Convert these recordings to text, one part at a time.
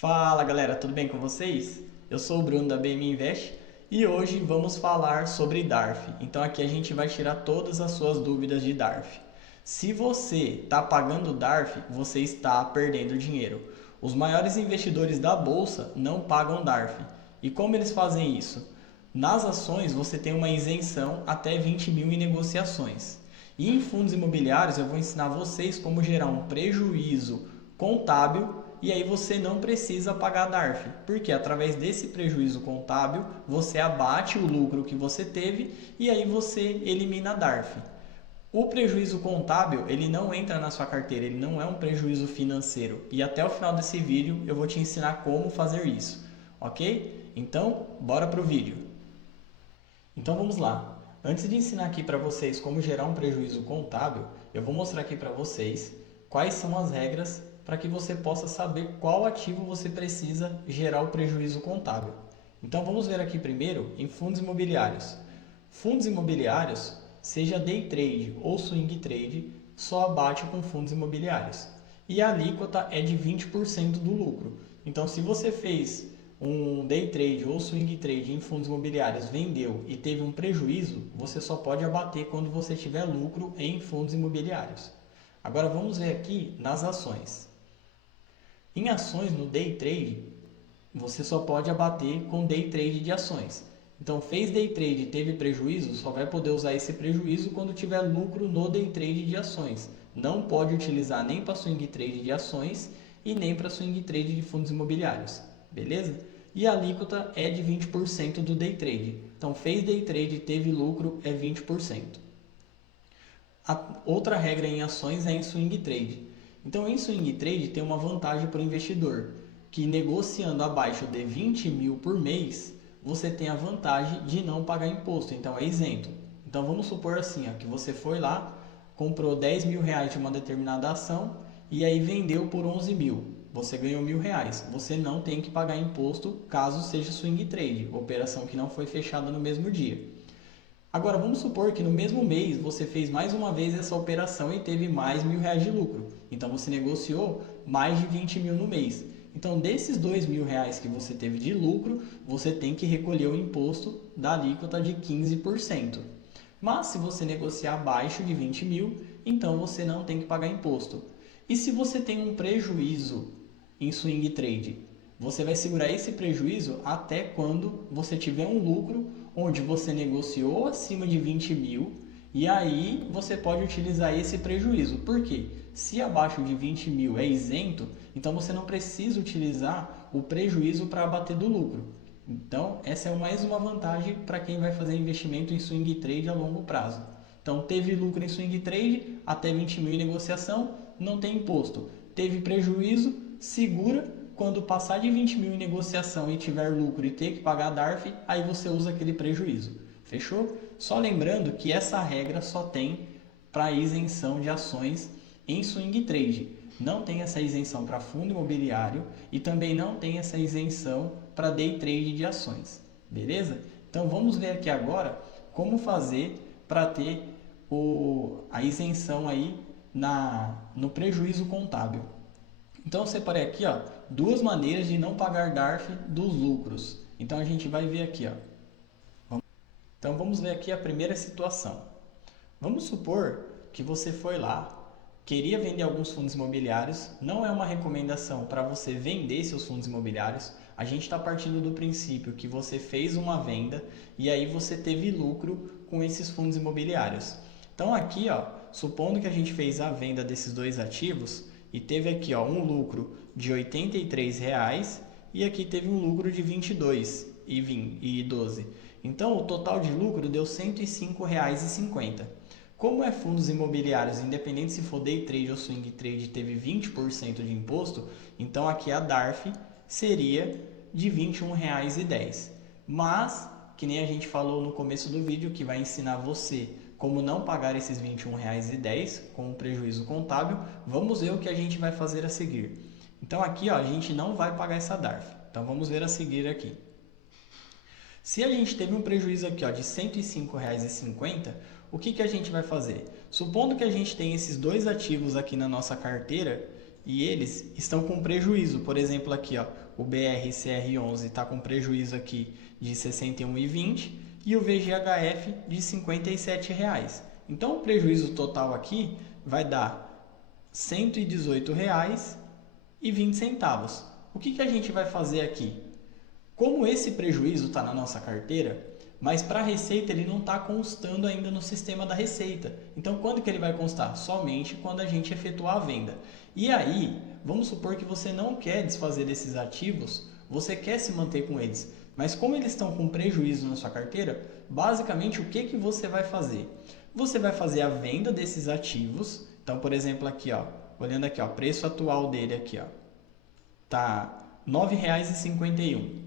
Fala galera, tudo bem com vocês? Eu sou o Bruno da BM Invest e hoje vamos falar sobre DARF. Então aqui a gente vai tirar todas as suas dúvidas de DARF. Se você está pagando DARF, você está perdendo dinheiro. Os maiores investidores da bolsa não pagam DARF. E como eles fazem isso? Nas ações você tem uma isenção até 20 mil em negociações. E em fundos imobiliários eu vou ensinar vocês como gerar um prejuízo contábil e aí você não precisa pagar DARF, porque através desse prejuízo contábil você abate o lucro que você teve e aí você elimina a DARF. O prejuízo contábil ele não entra na sua carteira, ele não é um prejuízo financeiro e até o final desse vídeo eu vou te ensinar como fazer isso, ok? Então, bora para o vídeo. Então vamos lá. Antes de ensinar aqui para vocês como gerar um prejuízo contábil, eu vou mostrar aqui para vocês quais são as regras para que você possa saber qual ativo você precisa gerar o prejuízo contábil. Então vamos ver aqui primeiro em fundos imobiliários. Fundos imobiliários, seja day trade ou swing trade, só abate com fundos imobiliários. E a alíquota é de 20% do lucro. Então se você fez um day trade ou swing trade em fundos imobiliários, vendeu e teve um prejuízo, você só pode abater quando você tiver lucro em fundos imobiliários. Agora vamos ver aqui nas ações. Em ações no day trade, você só pode abater com day trade de ações. Então fez day trade e teve prejuízo, só vai poder usar esse prejuízo quando tiver lucro no day trade de ações. Não pode utilizar nem para swing trade de ações e nem para swing trade de fundos imobiliários. Beleza? E a alíquota é de 20% do day trade. Então fez day trade e teve lucro é 20%. A outra regra em ações é em swing trade. Então, em swing trade tem uma vantagem para o investidor, que negociando abaixo de 20 mil por mês, você tem a vantagem de não pagar imposto, então é isento. Então, vamos supor assim, ó, que você foi lá, comprou 10 mil reais de uma determinada ação e aí vendeu por 11 mil. Você ganhou R$ 1.000. Você não tem que pagar imposto caso seja swing trade, operação que não foi fechada no mesmo dia. Agora vamos supor que no mesmo mês você fez mais uma vez essa operação e teve mais R$ 1.000 de lucro. Então você negociou mais de 20 mil no mês. Então desses R$ 2.000 que você teve de lucro, você tem que recolher o imposto da alíquota de 15%. Mas se você negociar abaixo de 20 mil, então você não tem que pagar imposto. E se você tem um prejuízo em swing trade, você vai segurar esse prejuízo até quando você tiver um lucro onde você negociou acima de 20 mil e aí você pode utilizar esse prejuízo. Por quê? Se abaixo de 20 mil é isento, então você não precisa utilizar o prejuízo para abater do lucro. Então, essa é mais uma vantagem para quem vai fazer investimento em swing trade a longo prazo. Então, teve lucro em swing trade, até 20 mil em negociação, não tem imposto. Teve prejuízo, segura. Quando passar de 20 mil em negociação e tiver lucro e ter que pagar DARF, aí você usa aquele prejuízo. Fechou? Só lembrando que essa regra só tem para isenção de ações em swing trade. Não tem essa isenção para fundo imobiliário e também não tem essa isenção para day trade de ações. Beleza? Então vamos ver aqui agora como fazer para ter a isenção aí no prejuízo contábil. Então eu separei aqui, ó, duas maneiras de não pagar DARF dos lucros. Então a gente vai ver aqui, ó. Então vamos ver aqui a primeira situação. Vamos supor que você foi lá, queria vender alguns fundos imobiliários. Não é uma recomendação para você vender seus fundos imobiliários. A gente está partindo do princípio que você fez uma venda e aí você teve lucro com esses fundos imobiliários. Então aqui, ó, supondo que a gente fez a venda desses dois ativos e teve aqui, ó, um lucro de R$ 83,00 e aqui teve um lucro de R$ 22,12. Então o total de lucro deu R$ 105,50. Como é fundos imobiliários, independente se for day trade ou swing trade, teve 20% de imposto, então aqui a DARF seria de R$ 21,10. Mas, que nem a gente falou no começo do vídeo, que vai ensinar você como não pagar esses R$ 21,10 com o prejuízo contábil, vamos ver o que a gente vai fazer a seguir. Então aqui, ó, a gente não vai pagar essa DARF. Então vamos ver a seguir aqui. Se a gente teve um prejuízo aqui, ó, de R$ 105,50, o que a gente vai fazer? Supondo que a gente tem esses dois ativos aqui na nossa carteira e eles estão com prejuízo. Por exemplo, aqui, ó, o BRCR11 está com prejuízo aqui de R$ 61,20 e o VGHF de R$ 57,00. Então, o prejuízo total aqui vai dar R$ 118,20. O que a gente vai fazer aqui? Como esse prejuízo está na nossa carteira, mas para a Receita ele não está constando ainda no sistema da Receita. Então, quando que ele vai constar? Somente quando a gente efetuar a venda. E aí, vamos supor que você não quer desfazer desses ativos, você quer se manter com eles. Mas como eles estão com prejuízo na sua carteira, basicamente o que você vai fazer? Você vai fazer a venda desses ativos. Então, por exemplo, aqui, ó, olhando aqui, ó, preço atual dele aqui, ó, tá R$ 9,51.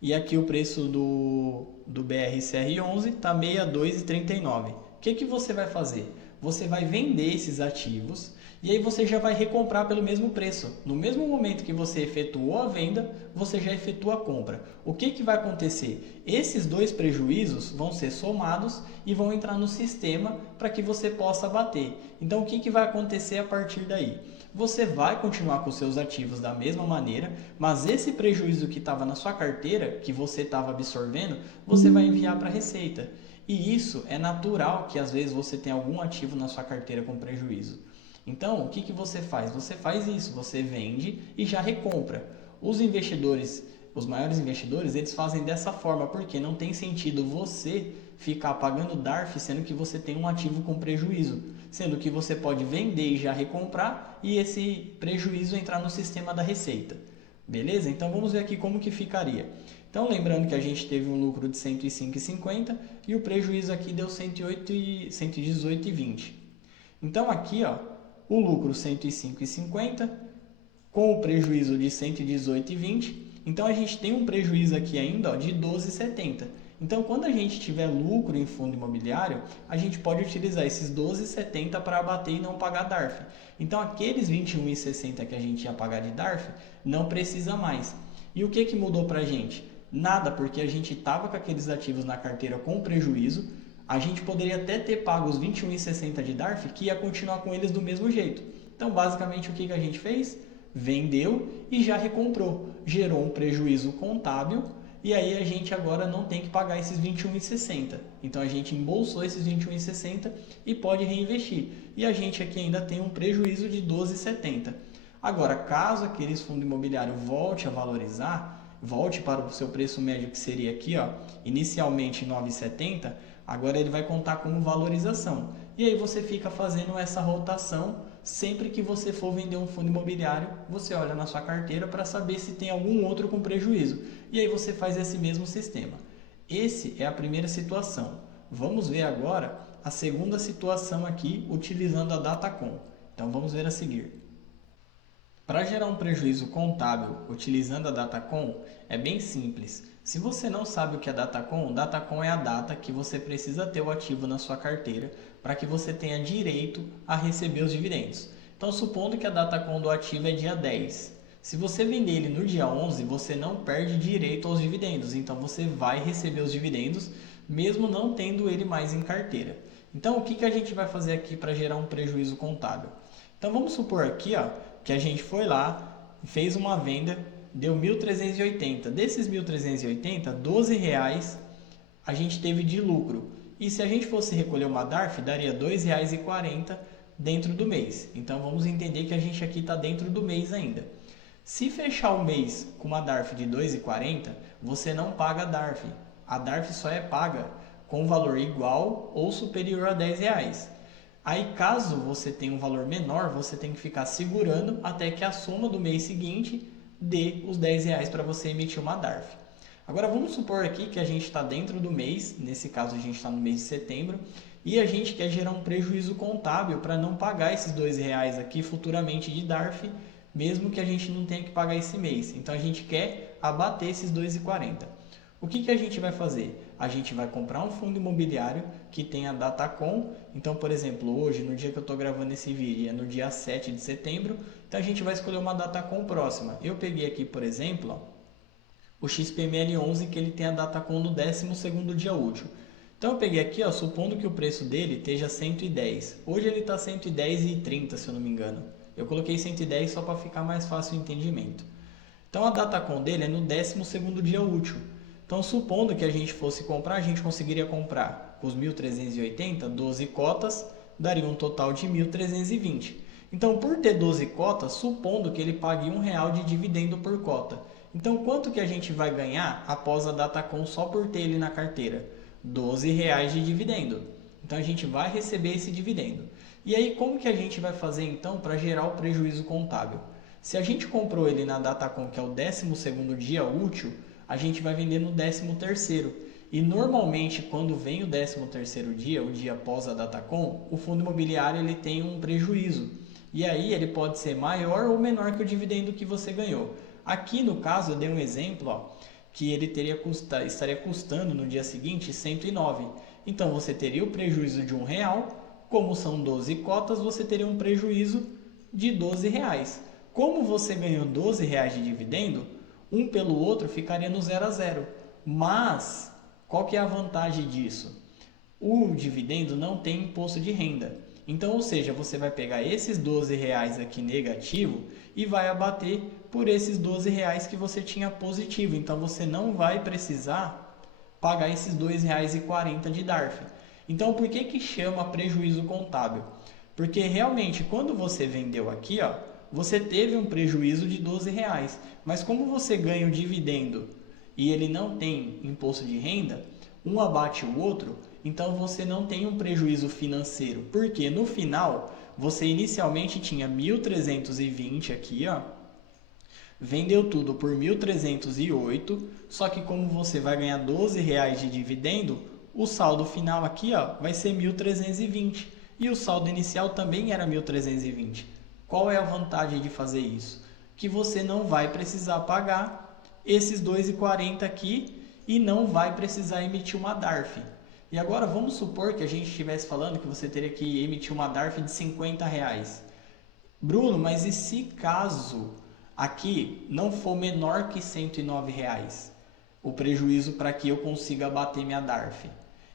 E aqui o preço do BRCR11 está R$ 62,39. O que você vai fazer? Você vai vender esses ativos e aí você já vai recomprar pelo mesmo preço. No mesmo momento que você efetuou a venda, você já efetua a compra. O que vai acontecer? Esses dois prejuízos vão ser somados e vão entrar no sistema para que você possa abater. Então, o que vai acontecer a partir daí? Você vai continuar com seus ativos da mesma maneira, mas esse prejuízo que estava na sua carteira, que você estava absorvendo, você vai enviar para a Receita. E isso é natural que às vezes você tenha algum ativo na sua carteira com prejuízo. Então, o que você faz? Você faz isso, você vende e já recompra. Os investidores, os maiores investidores, eles fazem dessa forma, porque não tem sentido você ficar pagando DARF sendo que você tem um ativo com prejuízo, sendo que você pode vender e já recomprar e esse prejuízo entrar no sistema da Receita. Beleza? Então vamos ver aqui como que ficaria. Então lembrando que a gente teve um lucro de R$ 105,50 e o prejuízo aqui deu R$ 118,20. Então aqui, ó, o lucro R$ 105,50 com o prejuízo de R$ 118,20. Então a gente tem um prejuízo aqui ainda, ó, de R$ 12,70. Então, quando a gente tiver lucro em fundo imobiliário, a gente pode utilizar esses R$ 12,70 para abater e não pagar DARF. Então, aqueles R$ 21,60 que a gente ia pagar de DARF, não precisa mais. E o que mudou para a gente? Nada, porque a gente estava com aqueles ativos na carteira com prejuízo, a gente poderia até ter pago os R$ 21,60 de DARF, que ia continuar com eles do mesmo jeito. Então, basicamente, o que a gente fez? Vendeu e já recomprou. Gerou um prejuízo contábil. E aí a gente agora não tem que pagar esses R$ 21,60. Então a gente embolsou esses R$ 21,60 e pode reinvestir. E a gente aqui ainda tem um prejuízo de R$ 12,70. Agora, caso aquele fundo imobiliário volte a valorizar, volte para o seu preço médio, que seria aqui, ó, inicialmente R$ 9,70, agora ele vai contar como valorização. E aí você fica fazendo essa rotação. Sempre que você for vender um fundo imobiliário, você olha na sua carteira para saber se tem algum outro com prejuízo. E aí você faz esse mesmo sistema. Esse é a primeira situação. Vamos ver agora a segunda situação aqui, utilizando a Datacom. Então vamos ver a seguir. Para gerar um prejuízo contábil utilizando a Datacom, é bem simples. Se você não sabe o que é Datacom é a data que você precisa ter o ativo na sua carteira para que você tenha direito a receber os dividendos. Então, supondo que a Datacom do ativo é dia 10. Se você vender ele no dia 11, você não perde direito aos dividendos. Então, você vai receber os dividendos mesmo não tendo ele mais em carteira. Então, o que a gente vai fazer aqui para gerar um prejuízo contábil? Então, vamos supor aqui, ó, que a gente foi lá, fez uma venda, deu 1.380. Desses 1.380, R$ 12,00 a gente teve de lucro. E se a gente fosse recolher uma DARF, daria R$ 2,40 dentro do mês. Então vamos entender que a gente aqui está dentro do mês ainda. Se fechar o mês com uma DARF de R$ 2,40, você não paga a DARF. A DARF só é paga com valor igual ou superior a R$ 10,00. Aí, caso você tenha um valor menor, você tem que ficar segurando até que a soma do mês seguinte dê os R$ 10,00 para você emitir uma DARF. Agora, vamos supor aqui que a gente está dentro do mês, nesse caso a gente está no mês de setembro, e a gente quer gerar um prejuízo contábil para não pagar esses R$ 2,00 aqui futuramente de DARF, mesmo que a gente não tenha que pagar esse mês. Então, a gente quer abater esses R$ 2,40. O que a gente vai fazer? A gente vai comprar um fundo imobiliário que tenha Datacom. Então, por exemplo, hoje, no dia que eu estou gravando esse vídeo, é no dia 7 de setembro, então a gente vai escolher uma Datacom próxima. Eu peguei aqui, por exemplo, ó, o XPML11, que ele tem a Datacom no 12º dia útil. Então eu peguei aqui, ó, supondo que o preço dele esteja 110. Hoje ele está 110,30, se eu não me engano. Eu coloquei 110 só para ficar mais fácil o entendimento. Então a Datacom dele é no 12º dia útil. Então supondo que a gente fosse comprar, a gente conseguiria comprar com os 1.380, 12 cotas, daria um total de 1.320. Então por ter 12 cotas, supondo que ele pague R$1 de dividendo por cota. Então quanto que a gente vai ganhar após a Datacom só por ter ele na carteira? R$12 de dividendo. Então a gente vai receber esse dividendo. E aí como que a gente vai fazer então para gerar o prejuízo contábil? Se a gente comprou ele na Datacom, que é o 12º dia útil, a gente vai vender no 13º. E normalmente quando vem o 13º dia, o dia após a Datacom, o fundo imobiliário ele tem um prejuízo. E aí ele pode ser maior ou menor que o dividendo que você ganhou. Aqui no caso eu dei um exemplo, ó, que ele estaria custando no dia seguinte 109. Então você teria o prejuízo de R$1, como são 12 cotas, você teria um prejuízo de R$12. Como você ganhou R$12 de dividendo, um pelo outro ficaria no 0 a 0. Mas, qual que é a vantagem disso? O dividendo não tem imposto de renda. Então, ou seja, você vai pegar esses R$12 aqui negativo e vai abater por esses R$12 que você tinha positivo. Então, você não vai precisar pagar esses R$2,40 de DARF. Então, por que chama prejuízo contábil? Porque realmente, quando você vendeu aqui, ó, você teve um prejuízo de R$12, mas como você ganha o dividendo e ele não tem imposto de renda, um abate o outro, então você não tem um prejuízo financeiro, porque no final você inicialmente tinha 1.320 aqui, ó, vendeu tudo por 1.308, só que como você vai ganhar R$12 de dividendo, o saldo final aqui, ó, vai ser 1.320 e o saldo inicial também era 1.320. Qual é a vantagem de fazer isso? Que você não vai precisar pagar esses R$2,40 aqui e não vai precisar emitir uma DARF. E agora vamos supor que a gente estivesse falando que você teria que emitir uma DARF de R$50. Bruno, mas e se caso aqui não for menor que R$109? O prejuízo para que eu consiga abater minha DARF.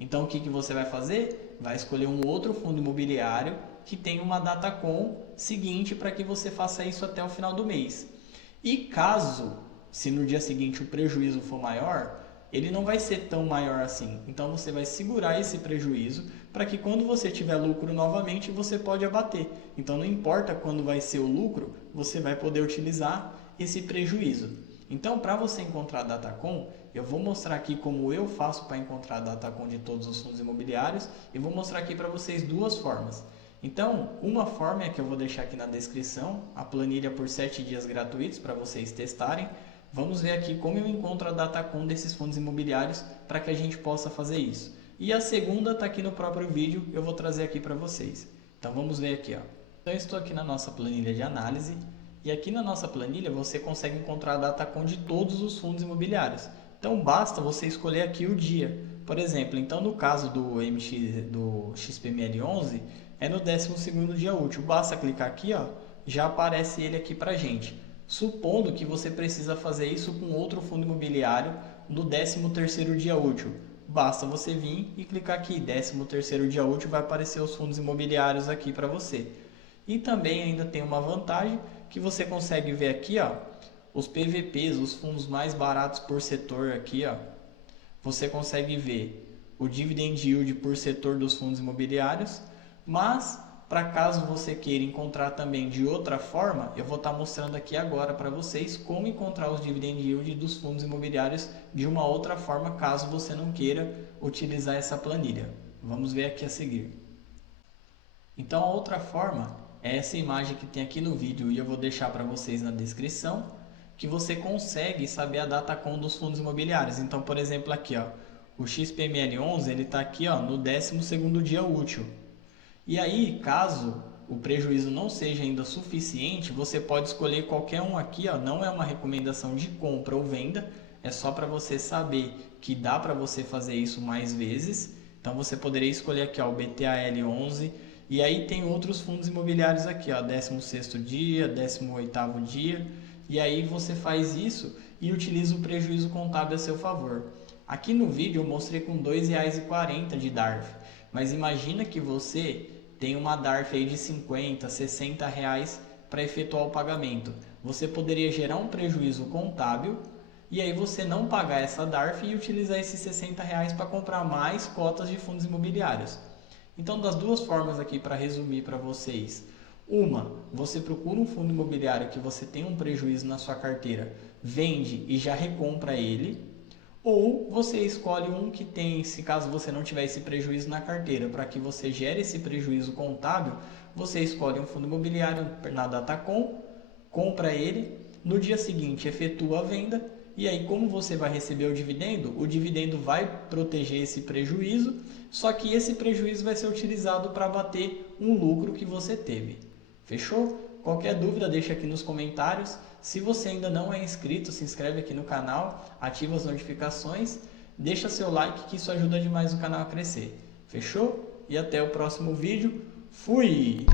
Então o que você vai fazer? Vai escolher um outro fundo imobiliário que tem uma Datacom seguinte para que você faça isso até o final do mês. E caso, se no dia seguinte o prejuízo for maior, ele não vai ser tão maior assim. Então você vai segurar esse prejuízo para que quando você tiver lucro novamente, você pode abater. Então não importa quando vai ser o lucro, você vai poder utilizar esse prejuízo. Então para você encontrar a Datacom, eu vou mostrar aqui como eu faço para encontrar a Datacom de todos os fundos imobiliários e vou mostrar aqui para vocês duas formas. Então, uma forma é que eu vou deixar aqui na descrição, a planilha por 7 dias gratuitos para vocês testarem. Vamos ver aqui como eu encontro a Datacom desses fundos imobiliários para que a gente possa fazer isso. E a segunda está aqui no próprio vídeo, eu vou trazer aqui para vocês. Então vamos ver aqui, ó. Então eu estou aqui na nossa planilha de análise e aqui na nossa planilha você consegue encontrar a Datacom de todos os fundos imobiliários. Então basta você escolher aqui o dia. Por exemplo, então no caso do XPML11, é no 12º dia útil. Basta clicar aqui, ó, já aparece ele aqui pra gente. Supondo que você precisa fazer isso com outro fundo imobiliário no 13º dia útil. Basta você vir e clicar aqui, 13º dia útil, vai aparecer os fundos imobiliários aqui para você. E também ainda tem uma vantagem que você consegue ver aqui, ó, os PVPs, os fundos mais baratos por setor aqui, ó. Você consegue ver o dividend yield por setor dos fundos imobiliários, mas para caso você queira encontrar também de outra forma, eu vou estar mostrando aqui agora para vocês como encontrar os dividend yield dos fundos imobiliários de uma outra forma, caso você não queira utilizar essa planilha. Vamos ver aqui a seguir. Então a outra forma é essa imagem que tem aqui no vídeo e eu vou deixar para vocês na descrição, que você consegue saber a Datacom dos fundos imobiliários. Então, por exemplo, aqui, ó, o XPML11 ele está aqui, ó, no 12º dia útil. E aí, caso o prejuízo não seja ainda suficiente, você pode escolher qualquer um aqui, ó, não é uma recomendação de compra ou venda, é só para você saber que dá para você fazer isso mais vezes. Então você poderia escolher aqui, ó, o BTAL11, e aí tem outros fundos imobiliários aqui, ó, 16º dia, 18º dia, e aí você faz isso e utiliza o prejuízo contábil a seu favor. Aqui no vídeo eu mostrei com R$2,40 de DARF, mas imagina que você tem uma DARF aí de 50, 60 reais para efetuar o pagamento, você poderia gerar um prejuízo contábil e aí você não pagar essa DARF e utilizar esses R$60 para comprar mais cotas de fundos imobiliários. Então, das duas formas aqui para resumir para vocês. Uma, você procura um fundo imobiliário que você tem um prejuízo na sua carteira, vende e já recompra ele. Ou você escolhe um que tem, se caso você não tiver esse prejuízo na carteira, para que você gere esse prejuízo contábil, você escolhe um fundo imobiliário na Datacom, compra ele, no dia seguinte efetua a venda, e aí como você vai receber o dividendo vai proteger esse prejuízo, só que esse prejuízo vai ser utilizado para bater um lucro que você teve. Fechou? Qualquer dúvida deixa aqui nos comentários. Se você ainda não é inscrito, se inscreve aqui no canal, ativa as notificações, deixa seu like que isso ajuda demais o canal a crescer. Fechou? E até o próximo vídeo. Fui!